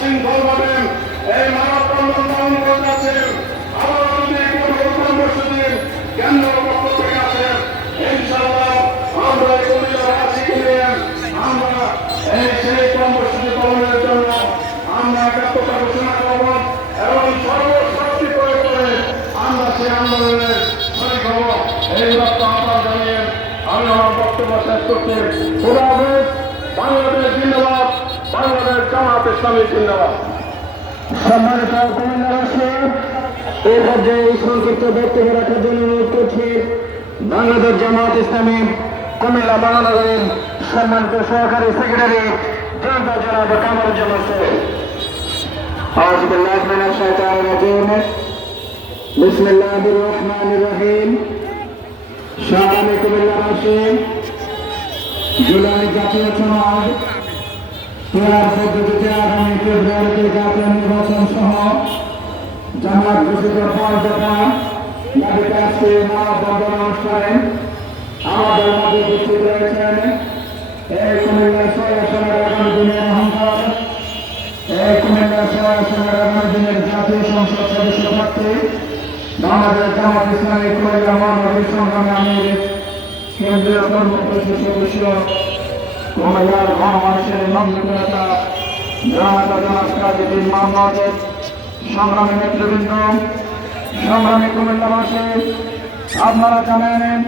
শৃঙ্খল ভাবে এই মানববন্ধন পালন করে যাচ্ছেন। আবার যদি কোনো মসজিদের কেন্দ্র পক্ষ থেকে আছেন, ইনশাআল্লাহ আমরা এই কুমিল্লাবাসীকে নিয়ে আমরা সেই কর্মসূচি পালনের জন্য আমরা একাত্মতা ঘোষণা করব এবং সর্বশক্তি প্রয়োগ করে আমরা সেই আন্দোলনের শরীক হব। এই লক্ষ্য আহ্বান জানিয়ে আমি আমার বক্তব্য শেষ করছি। খোদা হাফেজ। বাংলাদেশ জিন্দাবাদ। বাংলাদেশ জামাত ইসলামী জিন্দাবাদ। সম্মানিত কুমিল্লাবাসী, এই পর্যায়ে সংক্ষিপ্ত বক্তব্য রাখার জন্য অনুরোধ করছি বাংলাদেশ জামাত ইসলামী কুমিল্লা মহানগরীর সম্মানিত সহকারী সেক্রেটারি জনাব কামরুজ্জামান স্যার। আউযু বিল্লাহি মিনাশ শাইতানির রাজিম। বিসমিল্লাহির রহমানির রহিম। সংগ্রামী কুমিল্লাবাসী, জুলাই জাতীয় সনদ পেয়ার পদ্ধতিতে আগামী ফেব্রুয়ারিতে জাতীয় নির্বাচন সহ জামাত ঘোষিত 5 দফা দাবিতে আজকে মানববন্ধন অনুষ্ঠানে আমাদের মাঝে উপস্থিত রয়েছেন এই কুমিল্লা 6 আসনের আগামী দিনের অহংকার, এই কুমিল্লা 6 আসনের আগামী দিনের জাতীয় সংসদ সদস্য প্রার্থী বাংলাদেশ জামাত ইসলামী কুমিল্লা মহানগরী সংগ্রামী আমির কেন্দ্রীয় কর্মপরিষদ সদস্য কুমিল্লার গণমানুষের নন্দিত নেতা জনাব কাজী মোহাম্মদ, সংগ্রামী নেতৃবৃন্দ, সংগ্রামী কুমিল্লাবাসী, আপনারা জানেন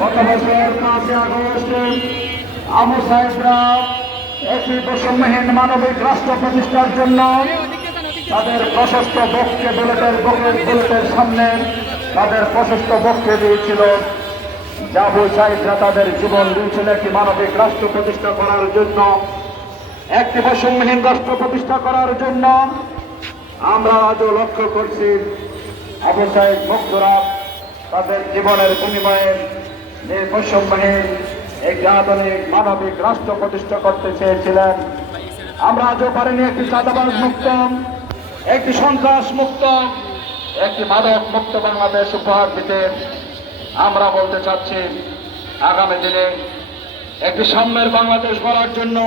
গত বছর 5 আগস্ট আবু সাহেবরা একটি বৈষম্যহীন মানবিক রাষ্ট্র প্রতিষ্ঠার জন্য তাদের প্রশস্ত বক্ষে বুলেটের সামনে তাদের প্রশস্ত বক্ষে দিয়েছিল। আবু সাহেবরা তাদের জীবন দিয়েছিল একটি মানবিক রাষ্ট্র প্রতিষ্ঠা করার জন্য, একটি বৈষম্যহীন রাষ্ট্র প্রতিষ্ঠা করার জন্য। আমরা আজও লক্ষ্য করছি আবু সাহেব মুগ্ধরা তাদের জীবনের বিনিময়ে এই বৈষম্যহীন একটি আধুনিক মানবিক রাষ্ট্র প্রতিষ্ঠা করতে চেয়েছিলেন। আমরা আজও পারিনি একটি চাঁদাবাজ মুক্ত, একটি সন্ত্রাস মুক্ত, একটি মাদক মুক্ত বাংলাদেশ উপহার দিতে। আমরা বলতে চাচ্ছি আগামী দিনে একটি সাম্যের বাংলাদেশ গড়ার জন্য,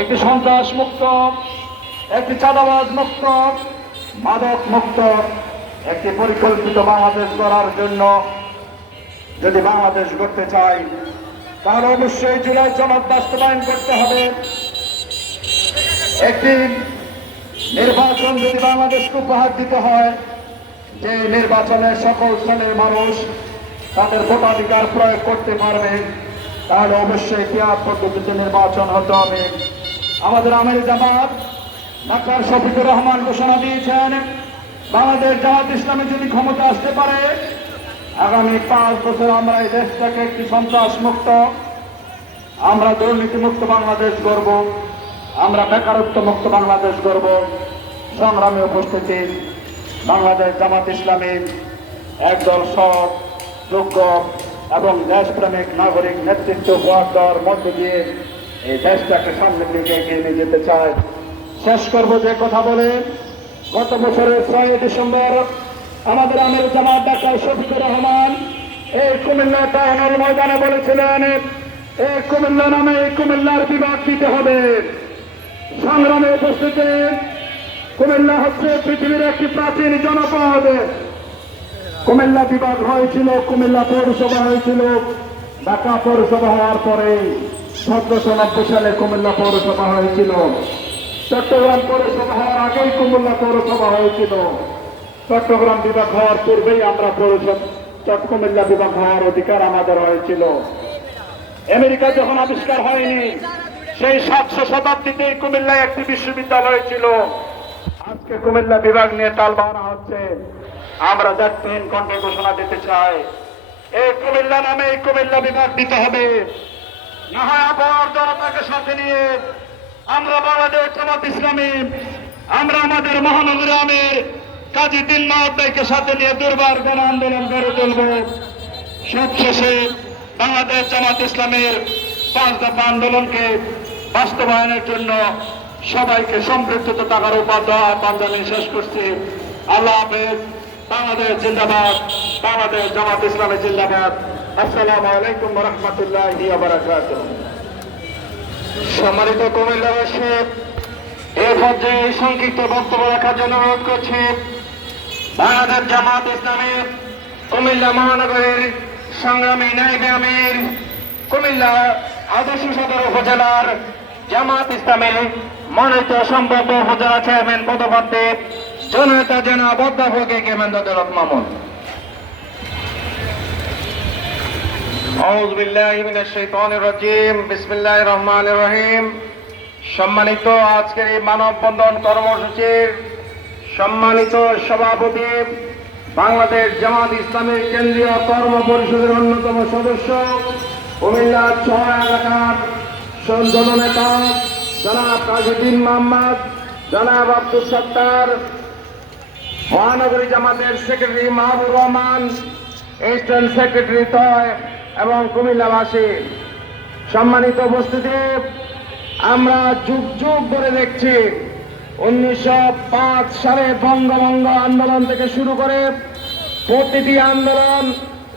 একটি সন্ত্রাস মুক্ত, একটি চাঁদাবাজ মুক্ত, মাদক মুক্ত একটি পরিকল্পিত বাংলাদেশ গড়ার জন্য যদি বাংলাদেশ গড়তে চাই তাহলে অবশ্যই জুলাই সনদ বাস্তবায়ন করতে হবে। একটি নির্বাচন যদি বাংলাদেশকে উপহার দিতে হয়, যে নির্বাচনে সকল শ্রেণীর মানুষ তাদের ভোটাধিকার প্রয়োগ করতে পারবে, তাহলে অবশ্যই পেয়ার পদ্ধতিতে নির্বাচন হতে হবে। আমাদের আমির জামাত ডাক্তার শফিকুর রহমান ঘোষণা দিয়েছেন, বাংলাদেশ জামাত ইসলামী যদি ক্ষমতা আসতে পারে আগামী 5 বছর আমরা এই দেশটাকে একটি সন্ত্রাস মুক্ত, আমরা দুর্নীতি মুক্ত বাংলাদেশ গড়ব, আমরা বেকারত্ব মুক্ত বাংলাদেশ গড়ব। সংগ্রামী উপস্থিতি, বাংলাদেশ জামাত ইসলামীর একদল সৎ, যোগ্য এবং দেশপ্রেমিক নাগরিক নেতৃত্ব উপহার দেওয়ার মধ্য দিয়ে এই দেশটাকে সামনের দিকে এগিয়ে নিয়ে যেতে চায়। শেষ করব যে কথা বলে, গত বছরের 6 ডিসেম্বর আমাদের আমির জামাত ডাক্তার শফিকুর রহমান এই কুমিল্লা টাউনের ময়দানে বলেছিলেন, এই কুমিল্লা নামে এই কুমিল্লার বিভাগ দিতে হবে। সংগ্রামে উপস্থিতি, কুমিল্লা হচ্ছে পৃথিবীর একটি প্রাচীন জনপদ। কুমিল্লা বিভাগ হয়েছিল, কুমিল্লা পৌরসভা হয়েছিল ঢাকা পৌরসভা হওয়ার পরে 1790 সালে কুমিল্লা পৌরসভা হয়েছিল। চট্টগ্রাম পৌরসভা হওয়ার আগেই কুমিল্লা পৌরসভা হয়েছিল। চট্টগ্রাম বিভাগ হওয়ার পূর্বেই আমরা কুমিল্লা বিভাগ হওয়ার অধিকার আমাদের হয়েছিল। আমেরিকা যখন আবিষ্কার হয়নি সেই 700 শতাব্দীতে কুমিল্লায় একটি বিশ্ববিদ্যালয় ছিল। আজকে কুমিল্লা বিভাগ নিয়ে টালবাহানা হচ্ছে। আমরা জাতীয়হীন কণ্ঠে ঘোষণা দিতে চাই, এই কুমিল্লা নামে এই কুমিল্লা বিভাগ দিতে হবে। না হয় আবার জনতাকে সাথে নিয়ে আমরা বাংলাদেশ জামাত ইসলামী, আমরা আমাদের মহানগরী আমির কাজী দিলনাথ ভাইকে সাথে নিয়ে দুর্বার গণ আন্দোলন গড়ে তুলব। সবশেষে বাংলাদেশ জামাত ইসলামের 5 দফা আন্দোলনকে বাস্তবায়নের জন্য সবাইকে সম্পৃক্ত থাকার আহ্বান জানিয়ে শেষ করছি। আল্লাহ হাফেজ। বাংলাদেশ জিন্দাবাদ, বাংলাদেশ জামাত ইসলামী জিন্দাবাদ। আসসালামু আলাইকুম ওয়া রাহমাতুল্লাহি ওয়া বারাকাতুহু। সম্মানিত কুমিল্লাবাসী, এই পর্যায়ে সংক্ষিপ্ত বক্তব্য রাখার জন্য অনুরোধ করছি বাংলাদেশ জামাত ইসলামী কুমিল্লা মহানগরের সংগ্রামী নায়েব আমির, কুমিল্লা আদর্শ সদর উপজেলার জামাত ইসলামী মনোনীত সম্ভাব্য উপজেলা চেয়ারম্যান পদপ্রার্থী জননেতা জনাব অধ্যাপক এ কে মেহেন্দ্র মামুন। আউযু বিল্লাহি মিনাশ শাইতানির রাজিম, বিসমিল্লাহির রহমানির রহিম। সম্মানিত আজকের এই মানববন্ধন কর্মসূচির সম্মানিত সভাপতি, বাংলাদেশ জামাত ইসলামের কেন্দ্রীয় কর্ম পরিষদের অন্যতম সদস্য, কুমিল্লা ৬ এলাকার জননেতা জনাব কাজীউদ্দিন মোহাম্মদ, জনাব আব্দুল সত্তার, মহানগরী জামাতের সেক্রেটারি মাহবুব রহমান, ইস্টার্ন সেক্রেটারি তয় এবং কুমিল্লাবাসী, সম্মানিত উপস্থিতি, আমরা যুগ যুগ ধরে দেখছি 1905 সালে বঙ্গভঙ্গ আন্দোলন থেকে শুরু করে প্রতিটি আন্দোলন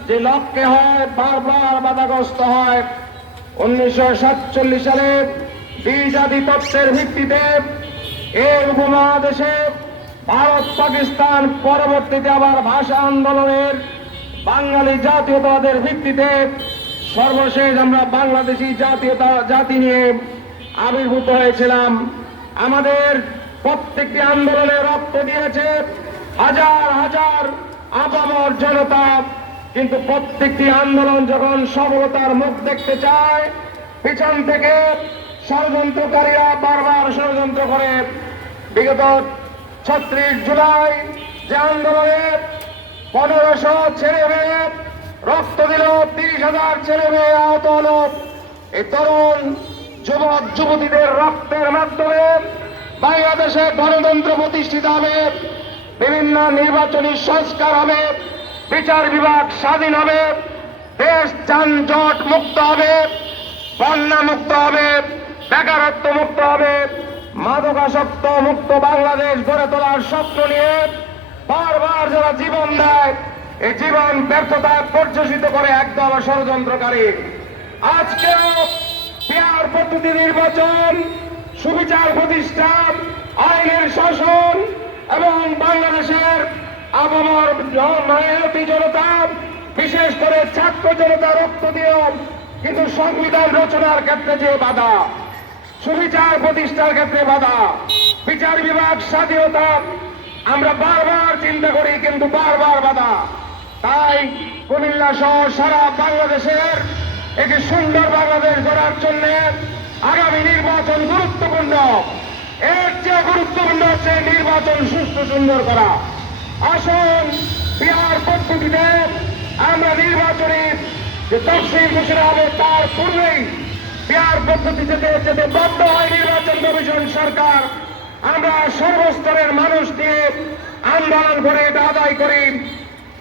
যে লক্ষ্যে হয় বারবার বাধাগ্রস্ত হয়। 1947 সালে দ্বিজাতি তত্ত্বের ভিত্তিতে এই উপমহাদেশে ভারত পাকিস্তান, পরবর্তীতে আবার ভাষা আন্দোলনের বাঙালি জাতীয়তাবাদের ভিত্তিতে সর্বশেষ আমরা বাংলাদেশি জাতি নিয়ে আবির্ভূত হয়েছিলাম। আমাদের প্রত্যেকটি আন্দোলনে রক্ত দিয়েছে হাজার হাজার আপামর জনতা, কিন্তু প্রত্যেকটি আন্দোলন যখন সফলতার মুখ দেখতে চায়, পিছন থেকে ষড়যন্ত্রকারীরা বারবার ষড়যন্ত্র করে। বিগত 36 জুলাই যে আন্দোলনে 1500 ছেলে মেয়ে রক্ত দিল, 30,000 ছেলে মেয়ে আহত হল, এই তরুণ যুবক যুবতীদের রক্তের মাধ্যমে বাংলাদেশে গণতন্ত্র প্রতিষ্ঠিত হবে, বিভিন্ন নির্বাচনী সংস্কার হবে, বিচার বিভাগ স্বাধীন হবে, দেশ যানজট মুক্ত হবে, বন্যা মুক্ত হবে, বেকারত্ব মুক্ত হবে, মাদকাসক্ত মুক্ত বাংলাদেশ গড়ে তোলার স্বপ্ন নিয়ে বারবার যারা জীবন দেয়, এই জীবন ব্যর্থতায় পর্যবেসিত করে একদল ষড়যন্ত্রকারী। আজকেও পিয়ার পদ্ধতি নির্বাচন, সুবিচার প্রতিষ্ঠা, আইনের শাসন এবং বাংলাদেশের আপামর মেহনতি জনতা, বিশেষ করে ছাত্র জনতা রক্ত দিয়েও কিন্তু সংবিধান রচনার ক্ষেত্রে যে বাধা, সুবিচার প্রতিষ্ঠার ক্ষেত্রে বাধা, বিচার বিভাগ স্বাধীনতা আমরা বারবার চিন্তা করি, কিন্তু বারবার বাধা। তাই কুমিল্লা সহ সারা বাংলাদেশের একটি সুন্দর বাংলাদেশ গড়ার জন্য আগামী নির্বাচন গুরুত্বপূর্ণ। এর চেয়ে গুরুত্বপূর্ণ হচ্ছে নির্বাচন সুষ্ঠু সুন্দর করা। আসুন পিয়ার পদ্ধতিতে আমরা নির্বাচনী যে তফসিল ঘোষণা হবে তার পূর্বেই পিয়ার পদ্ধতি যেতে বন্ধ হয় নির্বাচন কমিশন সরকার, আমরা সর্বস্তরের মানুষ দিয়ে আন্দোলন করে এটা আদায় করি।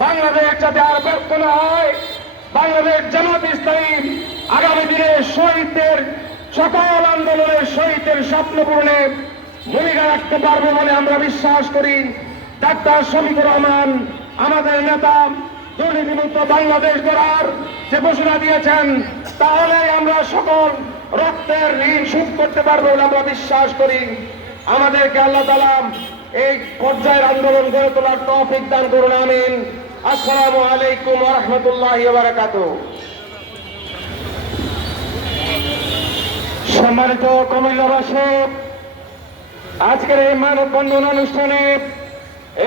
বাংলাদেশ যাতে আর ব্যর্থ না হয়, বাংলাদেশ জামাত ইসলামী আগামী দিনে শহীদদের সকল আন্দোলনের শহীদের স্বপ্ন পূরণে ভূমিকা রাখতে পারবে বলে আমরা বিশ্বাস করি। ডাক্তার শফিকুর রহমান আমাদের নেতা দুর্নীতিমুক্ত বাংলাদেশ গড়ার যে ঘোষণা দিয়েছেন, তাহলে আমরা সকল রক্তের ঋণ শোধ করতে পারবো বলে আমরা বিশ্বাস করি। আমাদেরকে আল্লাহ তাআলা এই পর্যায়ের আন্দোলন গড়ে তোলার তৌফিক দান করুন, আমিন। আসসালামু আলাইকুম ওয়া রাহমাতুল্লাহি ওয়া বারাকাতুহু। সম্মানিত কুমিল্লাবাসী, আজকের এই মানববন্ধন অনুষ্ঠানে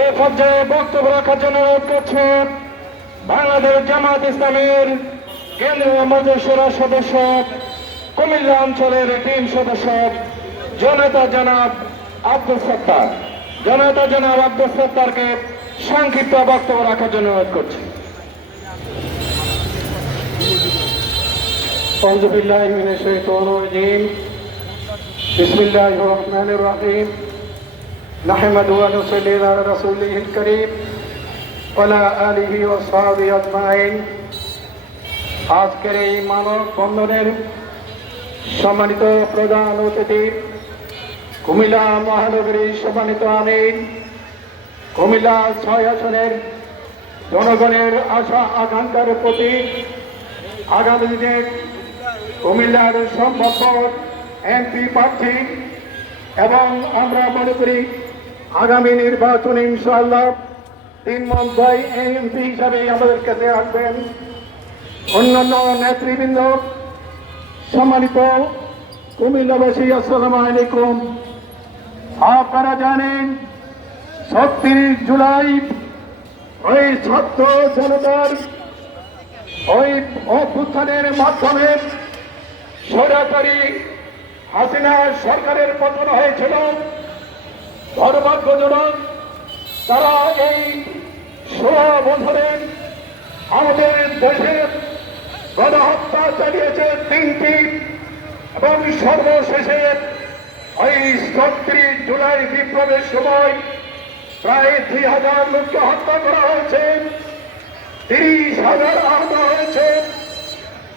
এই পর্যায়ে বক্তব্য রাখার জন্য অনুরোধ করছে বাংলাদেশ জামাত ইসলামের কেন্দ্রীয় মজলিসের সদস্য, কুমিল্লা অঞ্চলের টিম সদস্য জননেতা জনাব আব্দুল সত্তার। জননেতা জনাব আব্দুল সত্তারকে সংক্ষিপ্ত বক্তব্য রাখার জন্য অনুরোধ করছি। আউযু বিল্লাহি মিনাশ শাইতানির রাজিম, বিসমিল্লাহির রহমানির রহিম, নাহমাদুহু ওয়া নুসাল্লি আলা রাসূলিহিল কারীম ওয়া আলা আলিহি ওয়া সাহবিহি আজমাইন। আজকের এই মানববন্ধনের সম্মানিত প্রধান অতিথি, কুমিল্লা মহানগরীর সম্মানিত আমির, কুমিল্লা 6 আসনের জনগণের আশা আকাঙ্ক্ষার প্রতি আগামী দিনে কুমিল্লার সম্ভাব্য এমপি প্রার্থী এবং আমরা মনে করি আগামী নির্বাচনে ইনশাআল্লাহ 3 মাস এমপি হিসাবে আমাদের কাছে আসবেন। অন্যান্য নেতৃবৃন্দ, সম্মানিত কুমিল্লাবাসী, আসসালামু আলাইকুম। আপনারা জানেন 36 জুলাই ওই ছাত্র জনতার ওই অভ্যুত্থানের মাধ্যমে স্বৈরাচারী হাসিনা সরকারের পতন হয়েছিল। দুর্ভাগ্যজনক, তারা এই 16 বছরে আমাদের দেশে গণহত্যা চালিয়েছে 3টি এবং সর্বশেষে ওই 36 জুলাই বিপ্লবের সময় প্রায় 2000 লোককে হত্যা করা হয়েছে, 30,000 আহত হয়েছে,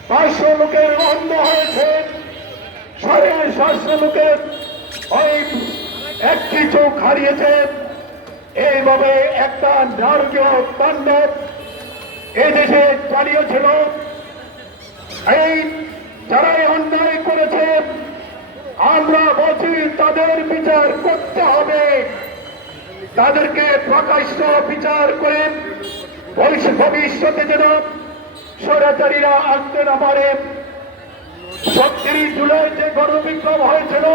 500 লোকের অন্ধ হয়েছে, 750 লোকের ওই একটি চোখ হারিয়েছে। এইভাবে একটা নারকীয় তাণ্ডব এদেশে চালিয়েছিল। এই যারাই অন্যায় করেছে আমরা বলছি তাদের বিচার করতে হবে, তাদেরকে প্রকাশ্য বিচার করে ভবিষ্যতে যেন স্বৈরাচারীরা আসতে না পারে। 36 জুলাই যে গণবিপ্লব হয়েছিল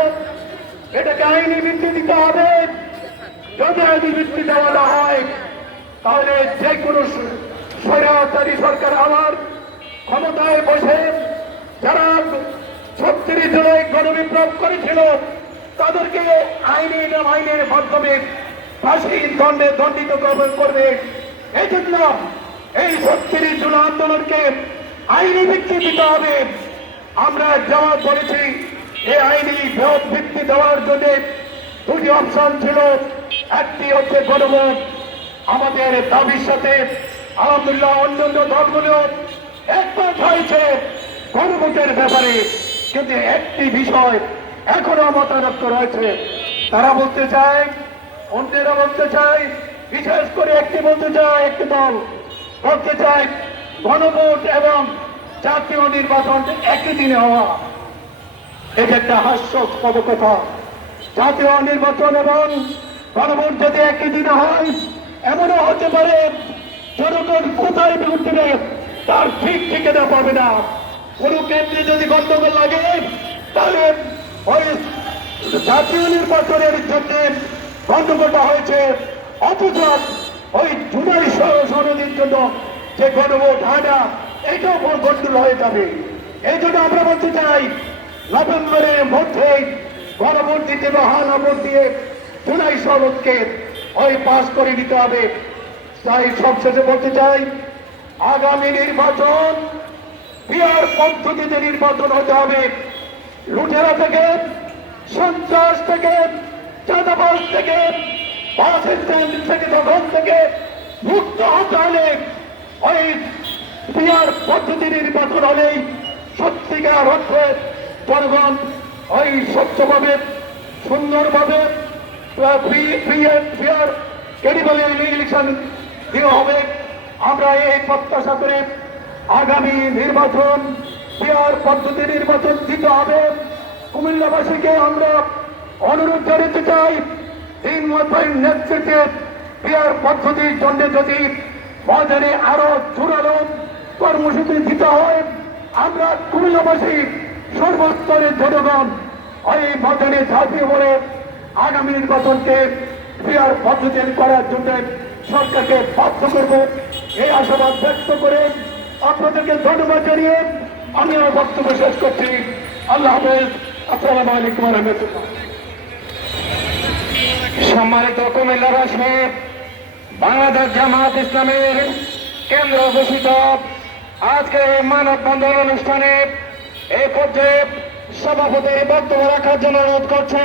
এটাকে আইনি ভিত্তি দিতে হবে। যদি আইনি ভিত্তি দেওয়া না হয় তাহলে যে কোনো স্বৈরাচারী সরকার আবার ক্ষমতায় বসে যারা 36 জুলাই গণবিপ্লব করেছিল তাদেরকে আইনের মাধ্যমে ফাঁসির দণ্ডে দণ্ডিত করবে। এই জন্য এই 36 জুলাই আন্দোলনকে আইনি ভিত্তি দিতে হবে। আমরা জবাব বলেছি এই আইনি ভিত্তি দেওয়ার জন্য 2টি অপশন ছিল। একটি হচ্ছে গণভোট। আমাদের দাবির সাথে আলহামদুলিল্লাহ অন্যান্য দলগুলো একমত হয়েছে গণভোটের ব্যাপারে, কিন্তু একটি বিষয় এখনো মতানৈক্য রয়েছে। তারা বলতে চায়, অন্যেরা বলতে চায়, বিশেষ করে একটি দল বলতে চায় গণভোট এবং জাতীয় নির্বাচন একই দিনে হওয়া। এটা একটা হাস্যাস্পদ কথা। জাতীয় নির্বাচন এবং গণভোট যদি একই দিনে হয় এমনও হতে পারে জনগণ কোথায় উঠবে তার ঠিক ঠিকানা পাবে না। কোন কেন্দ্রে যদি গন্ডগোল লাগে তাহলে ওই জাতীয় নির্বাচনের জন্য গন্ডগোলটা হয়েছে, অথচ ওই জুলাই সনদের জন্য যে গণভোট হয় না এটাও গন্ডগোল হয়ে যাবে। এই জন্য আমরা বলতে চাই নভেম্বরের মধ্যে গণভোট দিতে বা হানা ভোট দিয়ে জুলাই সনদকে ওই পাস করে দিতে হবে। তাই সবশেষে বলতে চাই আগামী নির্বাচন পিয়ার পদ্ধতিতে নির্বাচন হতে হবে। লুটেরা থেকে, সন্ত্রাস থেকে, চাঁদাবাজ থেকে, বাস স্ট্যান্ড থেকে, দখল থেকে মুক্ত হতে হলে ওই পিয়ার পদ্ধতি নির্বাচন হলেই সত্যিকার অর্থে জনগণ ওই স্বচ্ছভাবে সুন্দরভাবে ক্রেডিবল ইলেকশন দেওয়া হবে। আমরা এই প্রত্যাশা করে আগামী নির্বাচন পিয়ার পদ্ধতি নির্বাচন দিতে হবে। কুমিল্লাবাসীকে আমরা অনুরোধ জানাতে চাই 3 মাসের নেতৃত্বে পিয়ার পদ্ধতির জন্য যদি বাজারে আরো জোরালো কর্মসূচি দিতে হয় আমরা কুমিল্লাবাসী সর্বস্তরের জনগণ ওই বাজারে ঝাঁপিয়ে পড়ে আগামী নির্বাচনকে পিয়ার পদ্ধতি করার জন্য সরকারকে বাধ্য করব। এই আশাবাদ ব্যক্ত করে আপনাদেরকে ধন্যবাদ জানিয়ে আমি আমার বক্তব্য শেষ করছি। আল্লাহ হাফেজ। আসসালামু আলাইকুম ওয়া রাহমাতুল্লাহ। সম্মানিত কুমিল্লাবাসী, বাংলাদেশ জামাত ইসলামের কেন্দ্র ঘোষিত আজকের এই মানববন্ধন অনুষ্ঠানে এই পর্যায়ে সভাপতির বক্তব্য রাখার জন্য অনুরোধ করছে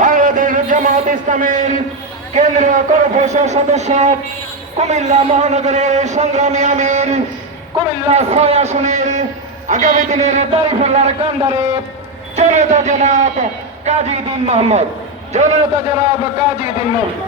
বাংলাদেশ জামাত ইসলামের কেন্দ্রীয় কর্পোরেশন সদস্য, কুমিল্লা মহানগরের সংগ্রামী আমির, কুমিল্লা 6 আসনের আগামী দিনের দায়িত্বর কান্ডারে জনতা জনাব কাজী উদ্দিন মোহাম্মদ। জনতা জনাব কাজী উদ্দিন মোহাম্মদ।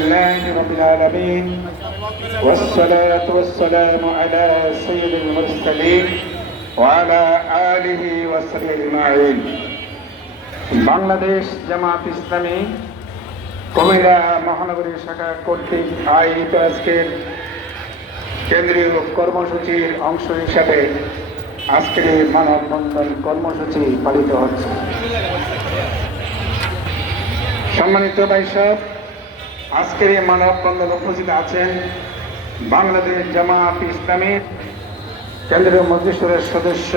لله رب العالمين والصلاة والسلام على سيد المرسلين وعلى آله وصحبه أجمعين বাংলাদেশ জামাত ইসলামী কুমিল্লা মহানগরী শাখা কর্তৃক আয়োজিত আজকের কেন্দ্রীয় কর্মসূচির অংশ হিসাবে আজকের এই মানববন্ধন কর্মসূচি পালিত হচ্ছে। সম্মানিত ভাইসব, আজকের এই মানববন্ধন উপস্থিত আছেন বাংলাদেশ জামাত ইসলামীর কেন্দ্রীয় মজলিসের সদস্য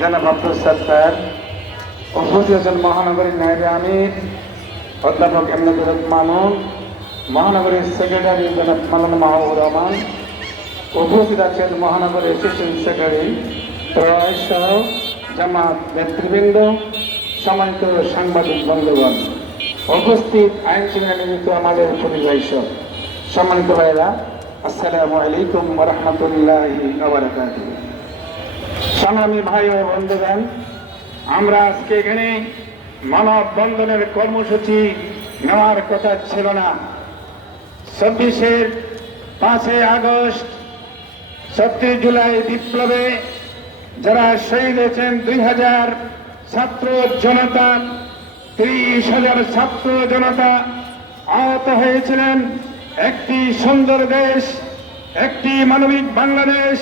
জনাব আব্দুল সত্তার, উপস্থিত আছেন মহানগরীর নায়েবে আমির অধ্যাপক এমদাদুর মামুন, মহানগরীর সেক্রেটারি জনাব মাওলানা মাহবুবুর রহমান, উপস্থিত আছেন মহানগরীর অ্যাসিস্ট্যান্ট সেক্রেটারি প্রয় সহ জামাত নেতৃবৃন্দ, সম্মানিত সাংবাদিক বন্ধুগণ, উপস্থিত আইন শৃঙ্খলা নিযুক্ত আমাদের পরিবেশক, সম্মানিত ভাইরা, আসসালামু আলাইকুম ওয়া রাহমাতুল্লাহি ওয়া বারাকাতুহু। সংগ্রামী ভাই ও বন্ধুগণ, আমরা আজকে এখানে মানববন্ধনের কর্মসূচি নেওয়ার কথা ছিল না। 5ই আগস্ট 37 জুলাই বিপ্লবে যারা শহীদ হয়েছেন 2000 ছাত্র জনতা, 30,000 ছাত্র জনতা আহত হয়েছিলেন। একটি সুন্দর দেশ, একটি মানবিক বাংলাদেশ,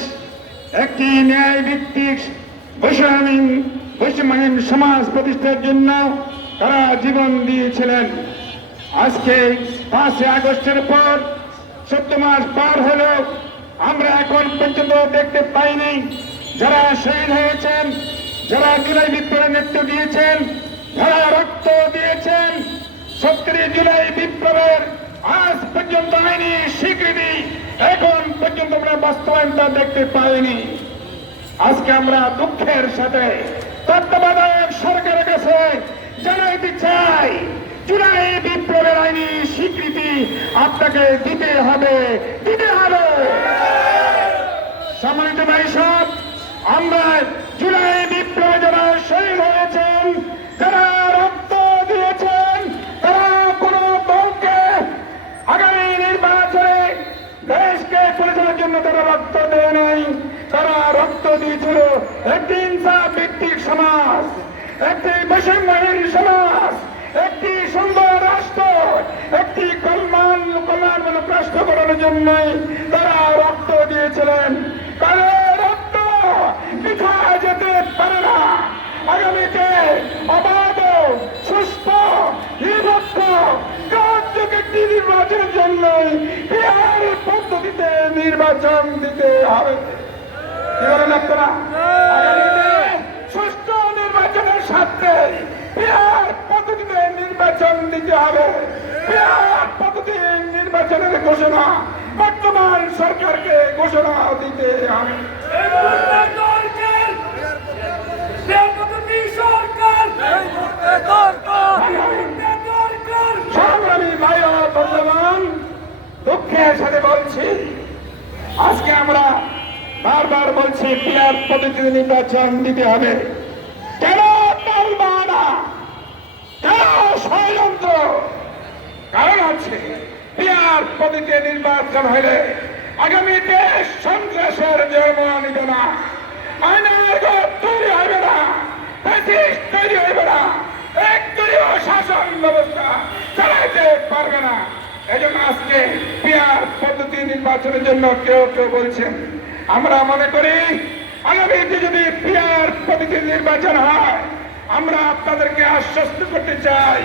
একটি ন্যায় ভিত্তিক বৈষম্যহীন সমাজ প্রতিষ্ঠার জন্য তারা জীবন দিয়েছিলেন। আজকে 5ই আগস্টের পর 14 মাস পার হলো, আমরা এখন পর্যন্ত দেখতে পাইনি যারা শহীদ হয়েছেন, যারা জুলাই বিপ্লবের নেতৃত্ব দিয়েছেন, যারা রক্ত দিয়েছেন। 37 জুলাই বিপ্লবের আজ পর্যন্ত আইনি স্বীকৃতি এখন পর্যন্ত আমরা বাস্তবায়নটা দেখতে পাইনি। আজকে আমরা দুঃখের সাথে তত্ত্বাবধায়ক সরকারের কাছে জানাইতে চাই, জুলাই বিপ্লবের আইনি স্বীকৃতি আপনাকে দিতে হবে। সম্মানিত ভাইসব, আমরা জুলাই বিপ্লবে যারা শহীদ হয়েছেন, যারা রক্ত দিয়েছেন, তারা কোন দলকে আগামী নির্বাচনে দেশকে পরিচালনার জন্য তারা রক্ত দেয় নাই। তারা রক্ত দিয়েছিল একটি ইনসাফ ভিত্তিক সমাজ, একটি বৈষম্যহীন সমাজ, একটি সুন্দর রাষ্ট্র, একটি কল্যাণমূলক রাষ্ট্র গঠনের জন্যই তারা রক্ত দিয়েছিলেন। কারণ রক্ত বৃথা যেতে পারে না। আগামীতে অবাধ, সুস্থ, নিরপেক্ষ, গ্রহণযোগ্য একটি নির্বাচনের জন্য পিআর পদ্ধতিতে নির্বাচন দিতে হবে। কি বলেন আপনারা? আগামীতে সুষ্ঠু নির্বাচনের সাথে পিআর পদ্ধতিতে নির্বাচন দিতে হবে। পিআর পদ্ধতি নির্বাচনের ঘোষণা বর্তমান সরকারকে ঘোষণা দিতে হবে। সংগ্রামী ভাই ও বন্ধুগণ, দুঃখের সাথে বলছি, আজকে আমরা বারবার বলছি পিআর পদ্ধতিতে নির্বাচন দিতে হবে। কেন তালবাহানা, কেন ষড়যন্ত্র? কারণ হচ্ছে পিআর পদ্ধতিতে নির্বাচন হলে আগামী দেশ সন্ত্রাসের জন্ম নিবে না, আইনের তৈরি হবে না, তৈরি হবে না, একদলীয় শাসন ব্যবস্থা চালাইতে পারবে না। এই জন্য আজকে পিআর পদ্ধতি নির্বাচনের জন্য কেউ কেউ বলছেন। আমরা মনে করি আগামীতে যদি পিআর পদ্ধতি নির্বাচন হয়, আমরা আপনাদেরকে আশ্বস্ত করতে চাই,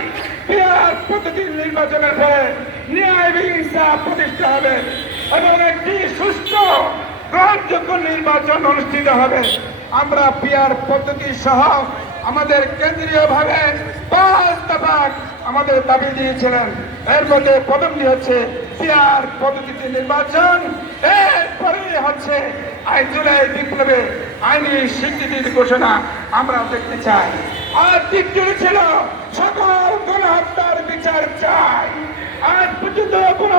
পিআর পদ্ধতি নির্বাচনের পরে ন্যায় ইনসাফ প্রতিষ্ঠা হবে এবং একটি সুস্থ গ্রহণযোগ্য নির্বাচন অনুষ্ঠিত হবে। আমরা পিআর পদ্ধতি সহ আমাদের কেন্দ্রীয়ভাবে 5 দফা আমাদের দাবি দিয়েছিলেন। এর মধ্যে প্রথমটি হচ্ছে পিআর পদ্ধতিতে নির্বাচন, এরপরে হচ্ছে জুলাই বিপ্লবে আইনি স্বীকৃতির ঘোষণা আমরা দেখতে চাই। আর দ্বিতীয় ছিল সকল গণহত্যার বিচার চাই। আজ পর্যন্ত কোন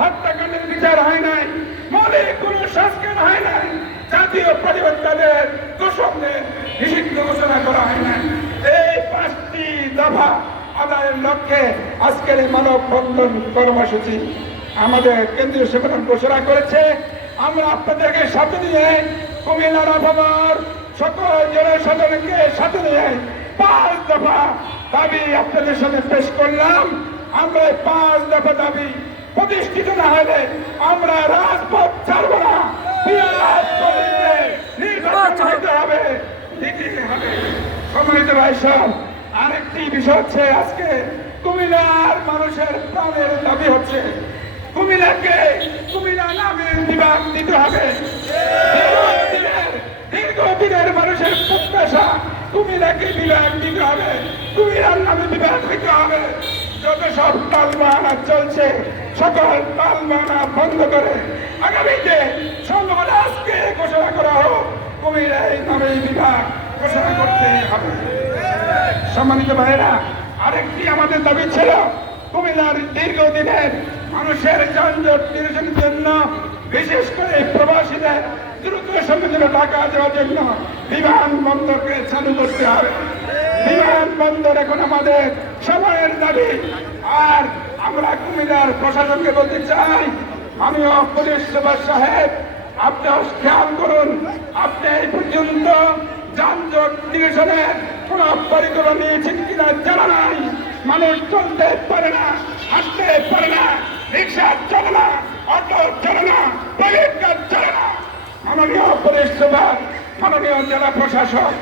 হত্যাকাণ্ডের বিচার হয় নাই, মৌলিক কোন সংস্কার হয় নাই, জাতীয় পরিবর্তনের ঘোষণা নিষিদ্ধ ঘোষণা করা হয় নাই। এই 5টি দফা আদায়ের লক্ষ্যে আজকের এই মানববন্ধন কর্মসূচি আমাদের কেন্দ্রীয় সংগঠন ঘোষণা করেছে। আমরা আপনাদেরকে সাথে নিয়ে কুমিল্লার আবহাওয়ার সকল জনসাধারণকে সাথে নিয়ে 5 দফা দাবি আপনাদের সামনে পেশ করলাম। আমরা 5 দফা দাবি প্রতিষ্ঠিত না হলে আমরা রাজপথ ছাড়ব না। নির্বাচন হতে হবে, দিতে হবে। সম্মানিত ভাই সব, আরেকটি বিষয় হচ্ছে আজকে কুমিল্লার মানুষের প্রাণের দাবি হচ্ছে কুমিল্লা নামের বিভাগ দিতে হবে। দীর্ঘদিনের মানুষের প্রত্যাশা কুমিল্লাকে বিভাগ দিতে হবে, কুমিল্লার নামে বিভাগ দিতে হবে। যত সব তালবাহানা চলছে সকল তালবাহানা বন্ধ করে আগামীতে সংগঠন আজকে ঘোষণা করা হোক, কুমিল্লার নামে বিভাগ ঘোষণা করতে হবে। সম্মানিত ভাইয়েরা, আরেকটি আমাদের দাবি ছিল কুমিল্লার দীর্ঘদিনের মানুষের যানজট নিরসনের জন্য, বিশেষ করে প্রবাসীদের দ্রুত সমুদ্র টাকা দেওয়ার জন্য বিমানবন্দরকে চালু করতে হবে। বিমানবন্দর এখন আমাদের সময়ের দাবি। আর আমরা কুমিল্লার প্রশাসনকে বলতে চাই, আমিও পুলিশ সুপার সাহেব, আপনার খেয়াল করুন, আপনি এই পর্যন্ত যানজট নিরসনের কোন পরিকল্পনা নিয়েছেন কিনা জানা নাই। মানুষ চলতে পারে না, হাঁটতে পারে না, রিক্সা চলে না, অটো চলে না, প্রাইভেট কার চলে না। মাননীয় পুলিশ সুপার, মাননীয় জেলা প্রশাসক,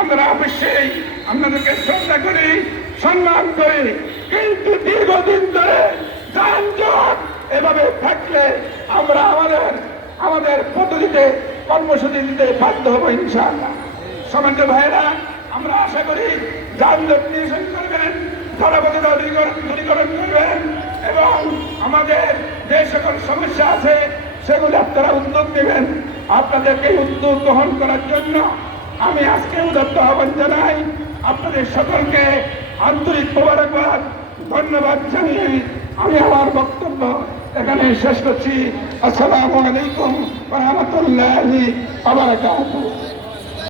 আমরা অবশ্যই আপনাদেরকে শ্রদ্ধা করি, সম্মান করি, কিন্তু দীর্ঘদিন ধরে যানজট এভাবে থাকলে আমরা আমাদের পদ্ধতিতে কর্মসূচি দিতে বাধ্য হবো ইনশাআল্লাহ। সম্মানিত ভাইয়েরা, আমরা আশা করি যানজট নিরসন করবেন, জলাবদ্ধতা দূরীকরণ করবেন এবং আমাদের যে সকল সমস্যা আছে সেগুলি আপনারা উদ্যোগ নেবেন। আপনাদেরকে উদ্যোগ গ্রহণ করার জন্য আমি আজকে উদাত্ত আহ্বান জানাই। আপনাদের সকলকে আন্তরিক মোবারকবাদ, ধন্যবাদ জানিয়ে আমি আমার বক্তব্য এখানে শেষ করছি। আসসালামু আলাইকুম ওয়া রাহমাতুল্লাহি ওয়া বারাকাতুহু।